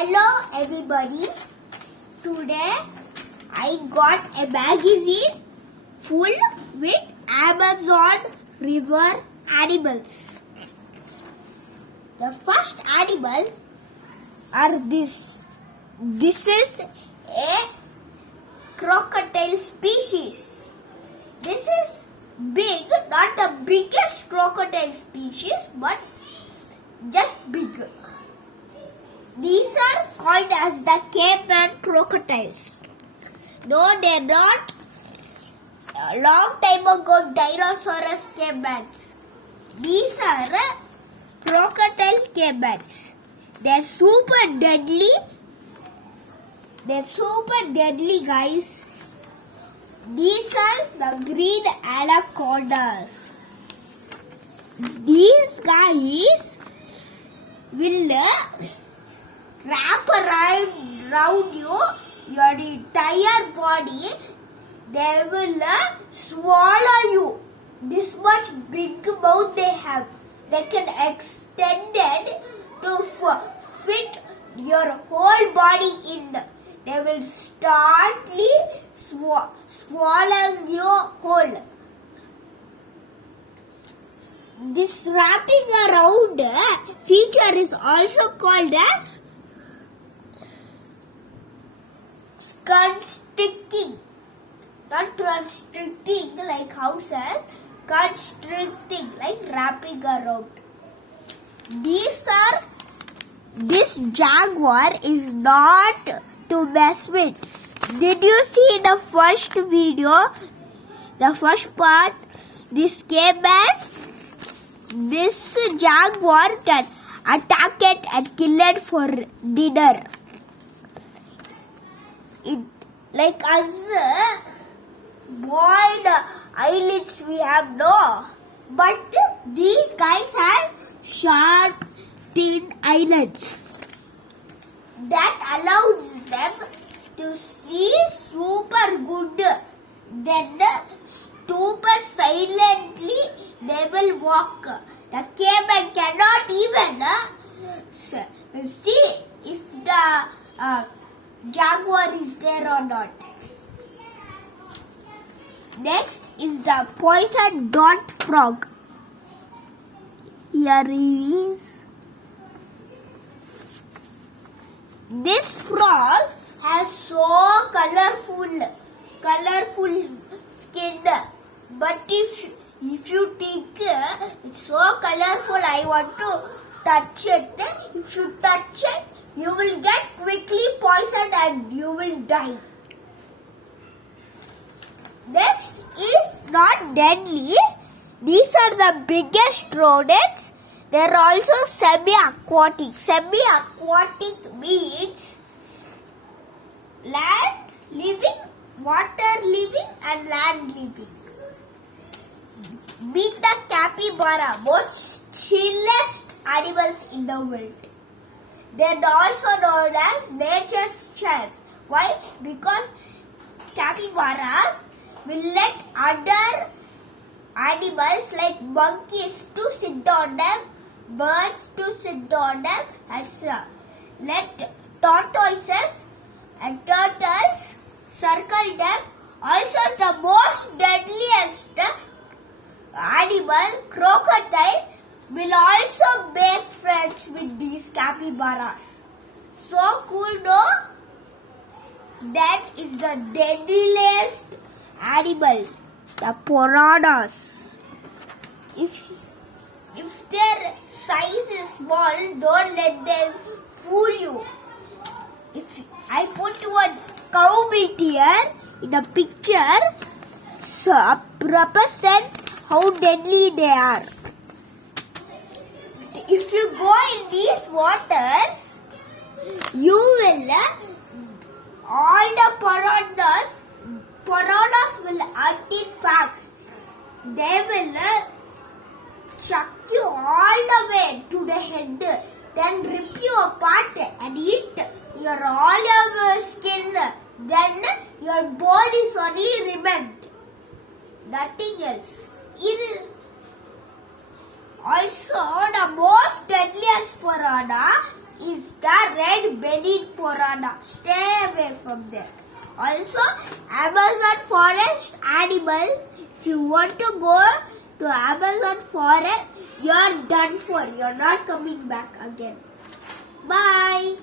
Hello everybody. Today I got a magazine full with Amazon river animals. The first animals are this. This is a crocodile species. This is big, not the biggest crocodile species, but just big. These are called as the caveman crocodiles. No, they're not. A long time ago, dinosaurs cavemans. These are crocodile cavemans. They're super deadly. They're super deadly, guys. These are the green anacondas. These guys will wrap around your entire body. They will swallow you. This much big mouth they have. They can extend it to fit your whole body in. They will startly swallow you whole. This wrapping around feature is also called as constricting. Not constricting like houses, constricting like wrapping around. This jaguar is not to mess with. Did you see the first video? The first part, this caveman, this jaguar can attack it and kill it for dinner. It, like us, boiled eyelids we have no. But these guys have sharp, thin eyelids. That allows them to see super good. Then super silently they will walk. The caveman cannot even see if the jaguar is there or not. Next is the poison dart frog. Here he is. This frog has so colorful skin. But if you think it's so colorful, I want to touch it. If you touch it, you will get quickly poisoned and you will die. Next is not deadly. These are the biggest rodents. They are also semi-aquatic. Semi-aquatic means land living, water living and land living. Meet the capybara, most chillest animals in the world. They are also known as nature's chairs. Why? Because capybaras will let other animals like monkeys to sit on them, birds to sit on them, and let tortoises and turtles circle them. Also, the most deadliest animal, crocodile, will also make friends with these capybaras. So cool, no? That is the deadliest animal, the piranhas. If their size is small, don't let them fool you. If I put one cow meat here in a picture, so represent how deadly they are. If you go in these waters, you will all the piranhas will hunt in packs. They will chuck you all the way to the head, then rip you apart and eat all your skin. Then your bone is only remained. Nothing else. Also, the most deadliest piranha is the red-bellied piranha. Stay away from there. Also, Amazon forest animals. If you want to go to Amazon forest, you're done for. You're not coming back again. Bye.